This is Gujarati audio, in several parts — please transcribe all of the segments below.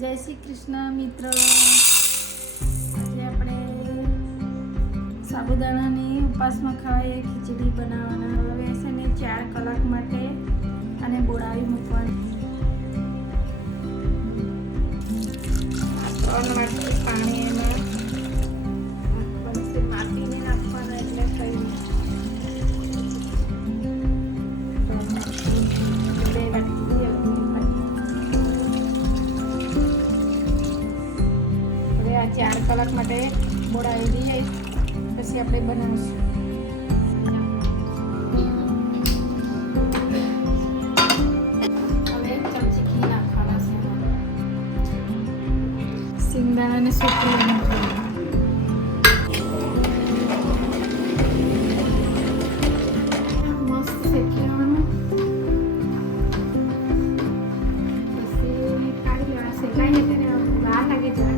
જય શ્રી કૃષ્ણ મિત્રો. આજે આપણે સાબુદાણાની ઉપવાસમાં ખવાય ખીચડી બનાવવાના. હવે છે ને 4 કલાક માટે આને બોળાવી મૂકવાની. 3 વાટકી પાણી એમાં નાખવાનું છે. માપીને નાખવાનું એટલે કંઈ 2 વાટકી. આ 4 કલાક માટે બોળાવી દઈએ, પછી આપણે બનાવીશું. હવે ચમચી ઘી નાખવાના છે. સિંગદાણાને સૂકવી નાખવાના. મસ્ત શેકી લેવાનું. પછી કાઢી લેવાના. શેકાઈને ત્યારે વાર લાગે જરા.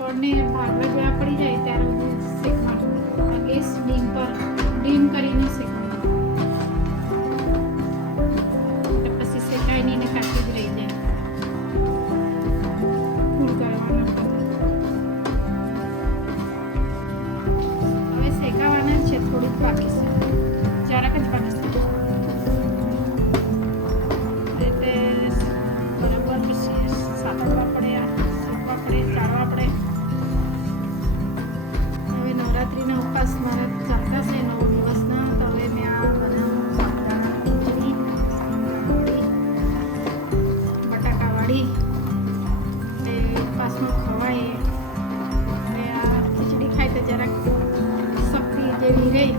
પડને ભાગવા જેવા પડી જાય ત્યારે શેકવાનું. ગેસ ડીમ કરીને શેકવાનું. પછી શેકાય નહીં ને કાચી જ રહી જાય. ફૂલ કરવાનું. હવે શેકાવાના છે. થોડીક બાકી છે, જરાક જ બાકી છે. એટલે બરાબર પછી સાતળવા પડે, શેકવા પડે, ચાળવા પડે. નવરાત્રિના ઉપવાસ મારા ચાલતા છે 9 દિવસના. તો હવે મેં આ બનાવું સાબુદાણા ખીચડી, બટાકાવાળી. એ ઉપવાસમાં ખવાય. હવે આ ખીચડી ખાય તો જરાક શક્તિ જેવી રહી.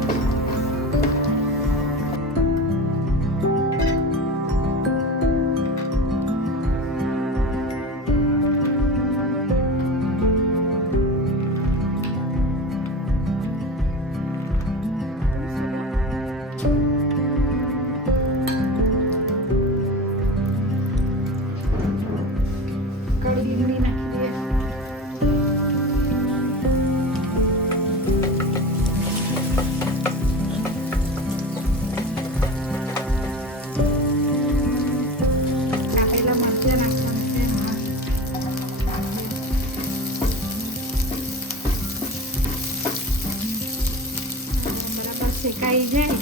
શેકાઈ જાય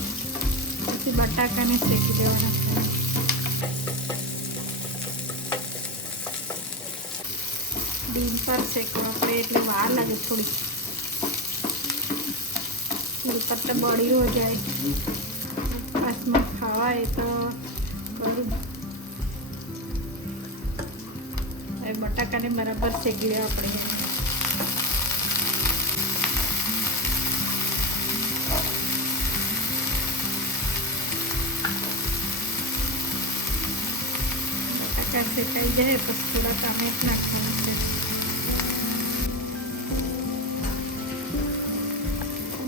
પછી બટાકાને શેકી દેવાના. ડીમ પર શેકવા પડે એટલે વાર લાગે થોડી. ઉપર તો બળી હો જાય. ઉપવાસમાં ખવાય તો કરું. હવે બટાકાને બરાબર શેકી લેવા પડે. શેકાઈ જાય પછી થોડા ટામેટ નાખવાના છે.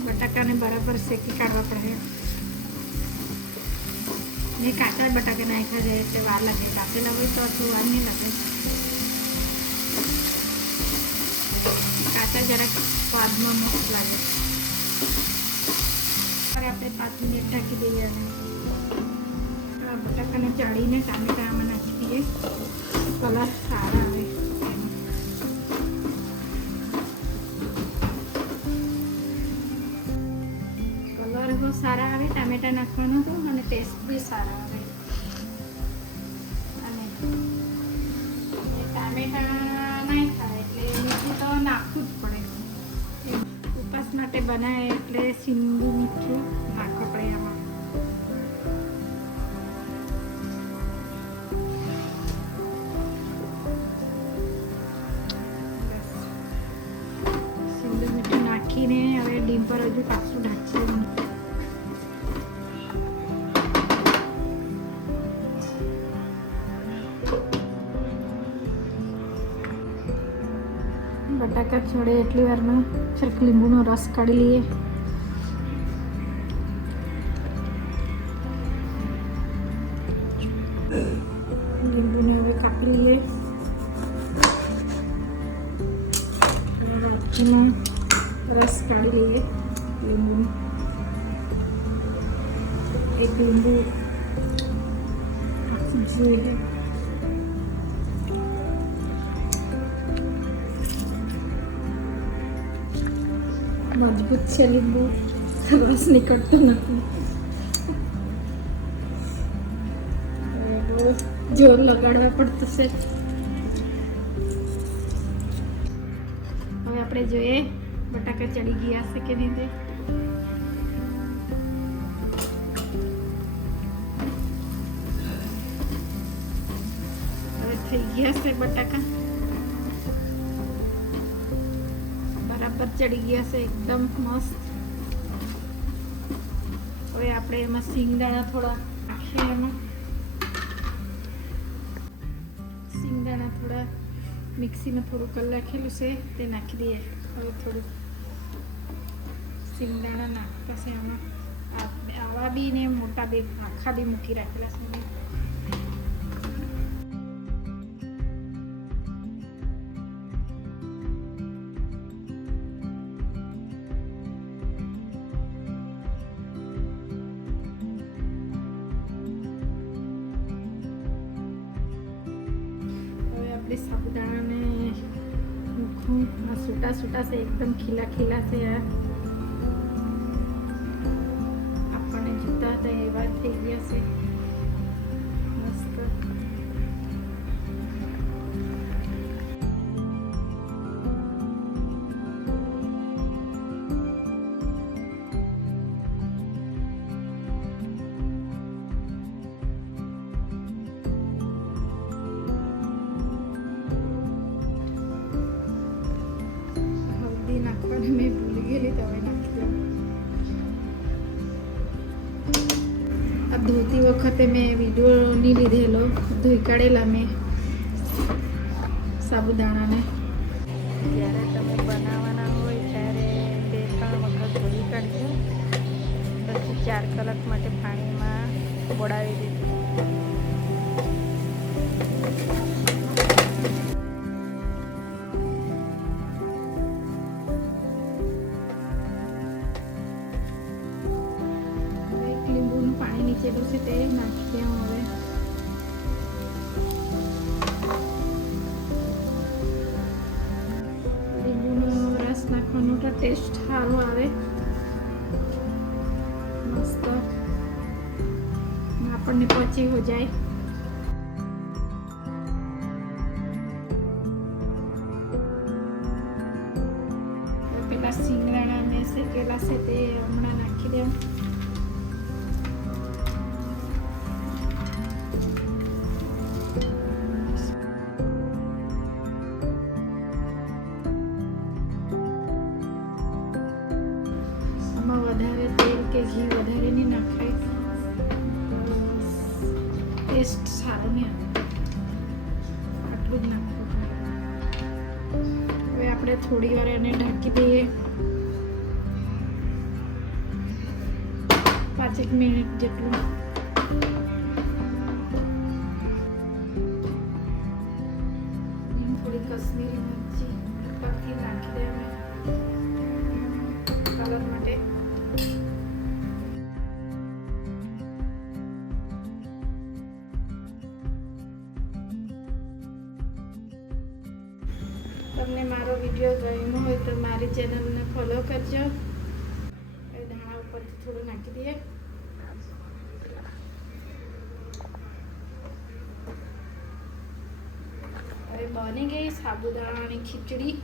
બટાકાને બરાબર શેકી કાઢવા પડે. ને કાચા બટાકા નાખ્યા જાય એટલે વાર લાગે. કાચેલા હોય તો આટલું વાર નહીં લાગે. કાચા જરાક સ્વાદમાં મસ્ત લાગે. આપણે 5 મિનિટ ઢાંકી દઈએ. બટાકાને ચાળીને ટામેટામાં નાખી દઈએ. કલર સારા આવે. કલર બહુ સારા આવે ટામેટા નાખવાનો તો, અને ટેસ્ટ બી સારા આવે. અને ટામેટા નહીં થાય એટલે મીઠું તો નાખવું જ પડે. ઉપવાસ માટે બનાવે એટલે સીંધું મીઠું નાખવું પડે આમાં. નાખીને હવે ડીમ પર હજુ પાછું ઢાંકશે. બટાકા છોડે એટલી વારમાં સરખ લીંબુનો રસ કાઢી લઈએ. લીંબુને હવે કાપી લઈએ. મિક્સીમાં રસ કાઢી લઈએ લીંબુનો. એક લીંબુ જોઈએ. મજબૂત છે લીંબુ, રસ નીકળતો નથી. જોર લગાડવા પડતું છે. હવે આપણે જોઈએ બટાકા ચડી ગયા છે કે નહીં. હવે થઈ ગયા છે બટાકા, બરાબર ચડી ગયા છે, એકદમ મસ્ત. હવે આપણે એમાં સિંગદાણા થોડા નાખીએ. એમાં સિંગદાણા થોડા મિક્સીમાં થોડું કરી નાખેલું છે તે નાખી દઈએ. હવે થોડું સિંગદાણા નાખતા છે આમાં. આવા બી ને મોટા બી આખા બી મૂકી રાખેલા છે. સાબુદાણાને મૂકું. છૂટા છૂટા છે, એકદમ ખીલા ખીલા છે. આપણને જોતા હતા એવા થઈ ગયા છે મસ્ત. નાખવાની મેં ભૂલી ગયેલી, તો હવે નાખી દઉં. આ ધોતી વખતે મેં વિડીયો નહીં લીધેલો, ધોઈ કાઢેલા મેં સાબુદાણાને. જ્યારે તમે બનાવવાના હોય ત્યારે 2-3 વખત ધોઈ કાઢજો, પછી 4 કલાક માટે પાણીમાં બોળાવી દીધું. નીચેલું છે તે નાખી દઉં. હવે લીંબુનો રસ નાખવાનો તો ટેસ્ટ સારો આવે મસ્ત, આપણને પચી હો જાય. પેલા સિંગદાણા મેં શેકેલા છે તે હમણાં નાખી દઉં. વધારે તેલ કે ઘી વધારે નહીં નાખાય, ટેસ્ટ સારો નહીં આવે. આટલું જ નાખવું. હવે આપણે થોડી વાર એને ઢાંકી દઈએ, 5 મિનિટ જેટલું. થોડી કશ્મીરી મરચી ઉપરથી નાખી દઈએ કલર માટે. તમને મારો વિડીયો ગમ્યો હોય તો મારી ચેનલને ફોલો કરજો. હવે ધાણા ઉપરથી થોડું નાખી દઈએ. હવે બની ગઈ સાબુદાણાની ખીચડી.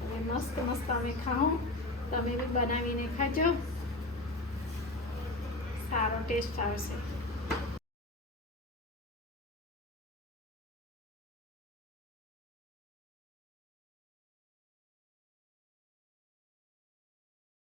હવે મસ્ત મસ્ત અમે ખાઉં. તમે બી બનાવીને ખાજો, સારો ટેસ્ટ આવશે.